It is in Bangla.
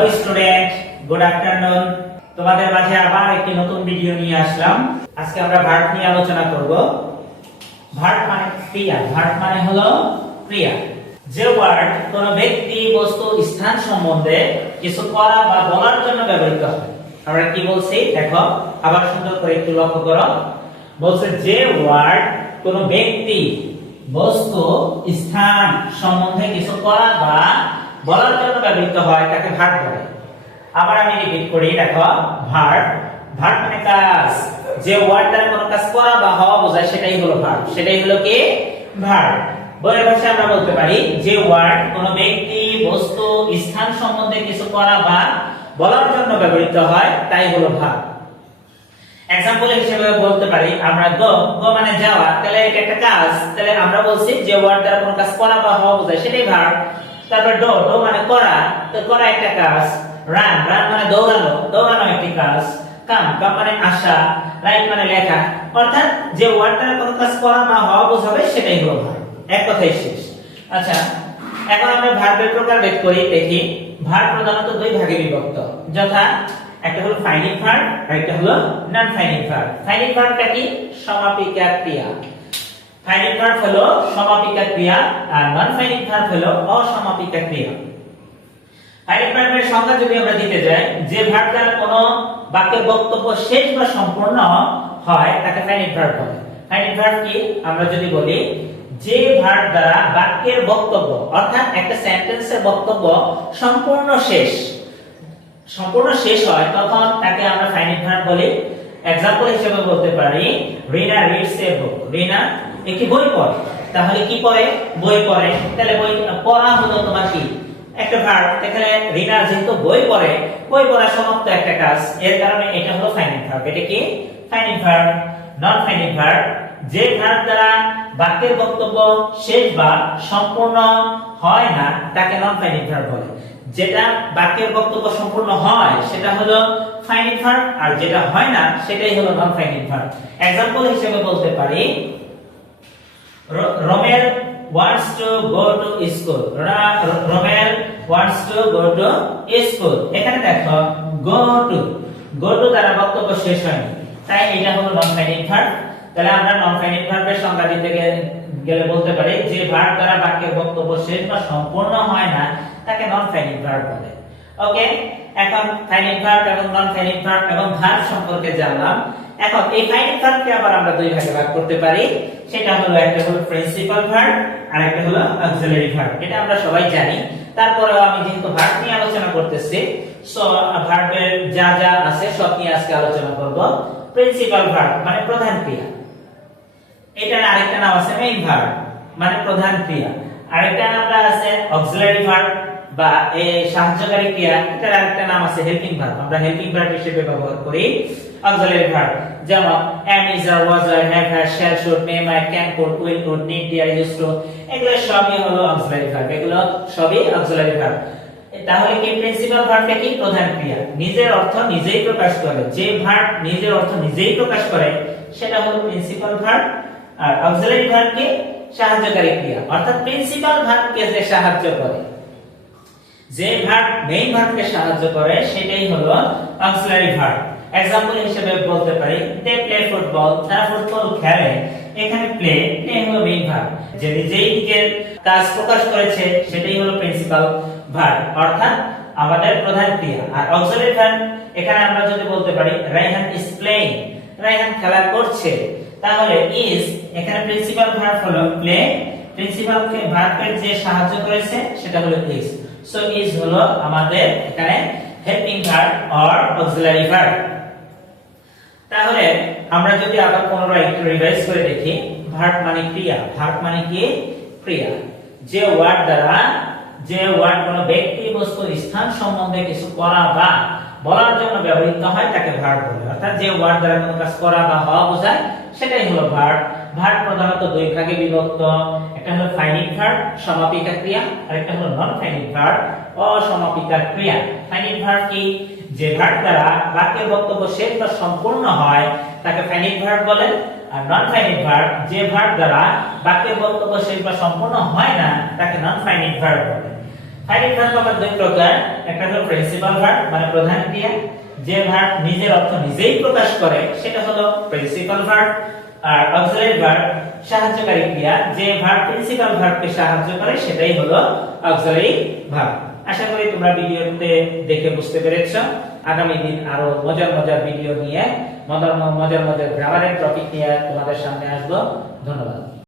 Hello student, good afternoon. তোমাদের মাঝে আবার একটি নতুন ভিডিও নিয়ে আসলাম। আজকে আমরা ভার্ব নিয়ে আলোচনা করব। ভার্ব মানে ক্রিয়া, ভার্ব মানে হলো ক্রিয়া। যে ওয়ার্ড কোন ব্যক্তি, বস্তু, স্থান সম্বন্ধে কিছু করা বা বলার জন্য ব্যবহৃত হয়। আমরা কি বলছি দেখো, আবার সুন্দর করে একটু লক্ষ্য করো। বলছে যে ওয়ার্ড কোন ব্যক্তি, বস্তু, স্থান সম্বন্ধে কিছু করা বা বলার জন্য ব্যবহৃত হয় তাকে ভার্ব বলে। আবার আমি রিপিট করি, দেখো ভার্ব, ভার্ব মানে কাজ। যে ওয়ার্ড দ্বারা কোনো কাজ করা বা হওয়া বোঝায় সেটাই হলো ভার্ব, সেটাই হলো কি ভার্ব। বইয়ের ভাষায় আমরা বলতে পারি যে ওয়ার্ড কোনো ব্যক্তি, বস্তু, স্থান সম্বন্ধে কিছু করা বা বলার জন্য ব্যবহৃত হয় তাই হলো ভার্ব। এক্সাম্পল হিসেবে বলতে পারি আমরা গো, গো মানে যাওয়া, তাহলে এটা একটা কাজ। তাহলে আমরা বলছি যে ওয়ার্ড দ্বারা কোনো কাজ করা বা হওয়া বোঝায় সেটাই ভার্ব। তারপর ডো, ডো মানে করা, তো করা একটা কাজ। রান, রান মানে দৌড়ানো, দৌড়ানো একটি কাজ। কাম, কাম মানে আসা। রাইট মানে লেখা। অর্থাৎ যে ওয়ার্ড দ্বারা কোনো কাজ করা বা হওয়া বোঝাবে সেটাই হলো ভার্ব। এক কথাই শেষ। আচ্ছা, এখন আমরা ভার্বের প্রকারভেদ করি, দেখি। ভার্ব প্রধানত দুই ভাগে বিভক্ত, যথা একটা হলো ফাইনিং ভার্ব আর একটা হলো নন ফাইনিং ভার্ব। ফাইনিং ভার্বটা কি? সমাপিকা ক্রিয়া। ফাইনিং ভার্ব হলো সমাপিকা ক্রিয়া আর নন ফাইনিং ভার্ব হলো অসমাপিকা ক্রিয়া। ফাইনিং ভার্বের সংজ্ঞা যদি আমরা দিতে যাই, যে ভার্ব দ্বারা কোনো বাক্যের বক্তব্য শেষ বা সম্পূর্ণ হয় তাকে ফাইনিং ভার্ব বলে। ফাইনিং ভার্ব কি? আমরা যদি বলি যে ভার্ব দ্বারা বাক্যের বক্তব্য, অর্থাৎ একটা সেন্টেন্সের বক্তব্য সম্পূর্ণ শেষ হয় তখন তাকে আমরা ফাইনিং ভার্ব বলি। এক্সাম্পল হিসেবে বলতে পারি রিনা রিডস এ বুক। রিনা একটি বই পড়ে। তাহলে কি পড়ে? বই পড়ে। তাহলে বই পড়া হলো তোমার কি? একটা ভার্ব। এখানে রিনা যেহেতু বই পড়ে, বই পড়া সমাপ্ত একটা কাজ, এর কারণে এটা হলো ফাইনিং ভার্ব। এটা কি? ফাইনিং ভার্ব। নন ফাইনিং ভার্ব, যে ভার্ব দ্বারা বাক্যের বক্তব্য শেষ বা সম্পূর্ণ হয় না তাকে নন ফাইনিং ভার্ব বলে। যেটা বাক্যের বক্তব্য সম্পূর্ণ হয় সেটা হলো ফাইনিং ভার্ব, আর যেটা হয় না সেটাই হলো নন ফাইনিং ভার্ব। এক্সাম্পল হিসেবে বলতে পারি Rommel wants to go to school. Rommel wants to go to school। এখানে দেখো go to দ্বারা বক্তব্য শেষ হয়নি, তাই এটা হলো নন ফাইনিং ভার্ব। তাহলে আমরা নন ফাইনিং ভার্বের সংজ্ঞা দিতে গেলে বলতে পারি যে ভার্ব দ্বারা বাক্যের বক্তব্য শেষ বা সম্পূর্ণ হয় না তাকে নন ফাইনিং ভার্ব বলে। ওকে, এখন ফাইনিং ভার্ব এবং নন ফাইনিং ভার্ব এবং ভার্ব সম্পর্কে জানলাম। এখন এই ফাইনিং ভার্বকে আবার আমরা দুই ভাগে ভাগ করতে পারি। সেটা হলো একটা হলো প্রিন্সিপাল ভার্ব আর একটা হলো অক্সিলারি ভার্ব। এটা আমরা সবাই জানি। তারপরেও আমি যেহেতু ভার্ব নিয়ে আলোচনা করতেছি, সো ভার্বের যা যা আছে সব নিয়ে আজকে আলোচনা করব। প্রিন্সিপাল ভার্ব মানে প্রধান ক্রিয়া। এটার আরেকটা নাম আছে মেইন ভার্ব মানে প্রধান ক্রিয়া। আরেকটা নাম আছে অক্সিলারি ভার্ব বা সাহায্যকারী ক্রিয়া। এটার আরেকটা নাম আছে হেল্পিং ভার্ব। আমরা হেল্পিং ভার্ব হিসেবে ব্যবহার করি অক্সিলারি ভার্ব, যেমন am, is, are, was, are, have, has, shall, should, may, might, can, could, will, would, need, dare, used to, এগুলো সবই হলো অক্সিলারি ভার্ব। এগুলো সবই অক্সিলারি ভার্ব। তাহলে কি প্রিন্সিপাল ভার্বটা কি? প্রধান ক্রিয়া, নিজের অর্থ নিজেই প্রকাশ করে। যে ভার্ব নিজের অর্থ নিজেই প্রকাশ করে সেটা হলো প্রিন্সিপাল ভার্ব। আর অক্সিলারি ভার্ব কি? সাহায্যকারী ক্রিয়া, অর্থাৎ প্রিন্সিপাল ভার্বকে যে সাহায্য করে, যে ভার্ব মেইন ভার্বকে সাহায্য করে সেটাই হলো অক্সিলারি ভার্ব। এক্সাম্পল হিসেবে বলতে পারি দে প্লে ফুটবল, তারা ফুটবল খেলে। এখানে প্লে হলো মেইন ভার্ব, যে নিজেই নিজের কাজ প্রকাশ করেছে সেটাই হলো প্রিন্সিপাল ভার্ব, অর্থাৎ আমাদের প্রধান ক্রিয়া। আর অক্সিলারি ভার্ব এখানে আমরা যদি বলতে পারি রাইহান ইজ প্লেইং, রাইহান খেলা করছে, তাহলে ইজ এখানে প্রিন্সিপাল ভার্ব হলো প্লে, প্রিন্সিপাল ভার্বের যে সাহায্য করেছে সেটা হলো ইজ। সো ইজ হলো আমাদের এখানে helping verb or auxiliary verb. তাহলে আমরা যদি আবার পুনরায় একটু রিভাইজ করে দেখি, ভার্ব মানে ক্রিয়া। ভার্ব মানে কি? ক্রিয়া। যে ওয়ার্ড কোনো ব্যক্তি, বস্তু, স্থান সম্বন্ধে কিছু করা বা বলার জন্য ব্যবহৃত হয় তাকে ভার্ব বলে। অর্থাৎ যে ওয়ার্ড দ্বারা কোনো কাজ করা বা হওয়া বোঝায় সেটাই হলো ভার্ব। ভার্ব প্রধানত দুই ভাগে বিভক্ত, একটা হলো ফাইনিং ভার্ব সমাপিকা ক্রিয়া আর একটা হলো নন ফাইনিং ভার্ব অসমাপিকা ক্রিয়া। ফাইনিং ভার্ব কি? যে ভার্ব দ্বারা বাক্যের বক্তব্য শেষ বা সম্পূর্ণ হয় তাকে ফাইনিং ভার্ব বলে। আর নন ফাইনিং ভার্ব যে ভার্ব দ্বারা বাক্যের বক্তব্য শেষ বা সম্পূর্ণ হয় না তাকে নন ফাইনিং ভার্ব বলে। ফাইনাইট ভার্ব আবার দুই প্রকার, একটা হলো প্রিন্সিপাল ভার্ব মানে প্রধান ক্রিয়া, যে ভার্ব নিজের অর্থ নিজেই প্রকাশ করে সেটা হলো প্রিন্সিপাল ভার্ব। আর অক্সিলারি ভার্ব সাহায্যকারী ক্রিয়া, যে ভার্ব প্রিন্সিপাল ভার্বকে সাহায্য করে সেটাই হলো অক্সিলারি ভার্ব। আশা করি তোমরা ভিডিওতে দেখে বুঝতে পেরেছো। আগামী দিন আরো মজার মজার ভিডিও নিয়ে মজার মজার গ্রামারের টপিক নিয়ে তোমাদের সামনে আসবো। ধন্যবাদ।